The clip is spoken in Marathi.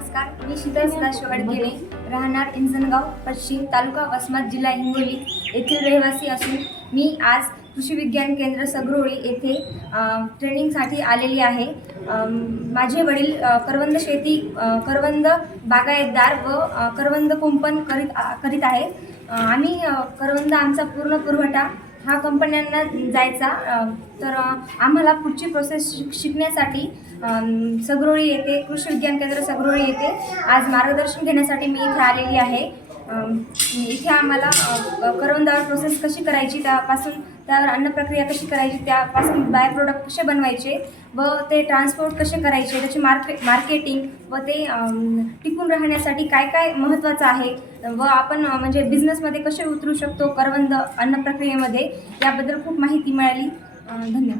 नमस्कार. मी शीतल सदाशिव अडकेणे राहणार इंजनगाव पश्चिम तालुका वसमत जिल्हा हिंगोली येथील रहिवासी असून मी आज कृषी विज्ञान केंद्र सगरोळी येथे ट्रेनिंगसाठी आलेली आहे. माझे वडील करवंद शेती करवंद बागायतदार व करवंद कुंपण करीत करीत आहेत. आम्ही करवंद आमचा पूर्ण पुरवठा हा कंपन्यांना जायचा. तर आम्हाला पुढची प्रोसेस शिक शिकण्यासाठी सगरोळी येथे कृषी विज्ञान केंद्र सगरोळी येथे आज मार्गदर्शन घेण्यासाठी मी इथे आलेली आहे. इथे आम्हाला करवंदावर प्रोसेस कशी करायची त्यापासून त्यावर अन्न प्रक्रिया कशी करायची त्यापासून बाय प्रोडक्ट कसे बनवायचे व ते ट्रान्सपोर्ट कसे करायचे त्याचे मार्के मार्केटिंग व ते टिकून राहण्यासाठी काय काय महत्त्वाचं आहे व आपण म्हणजे बिझनेसमध्ये कसे उतरू शकतो करवंद अन्न प्रक्रियेमध्ये याबद्दल खूप माहिती मिळाली. धन्यवाद.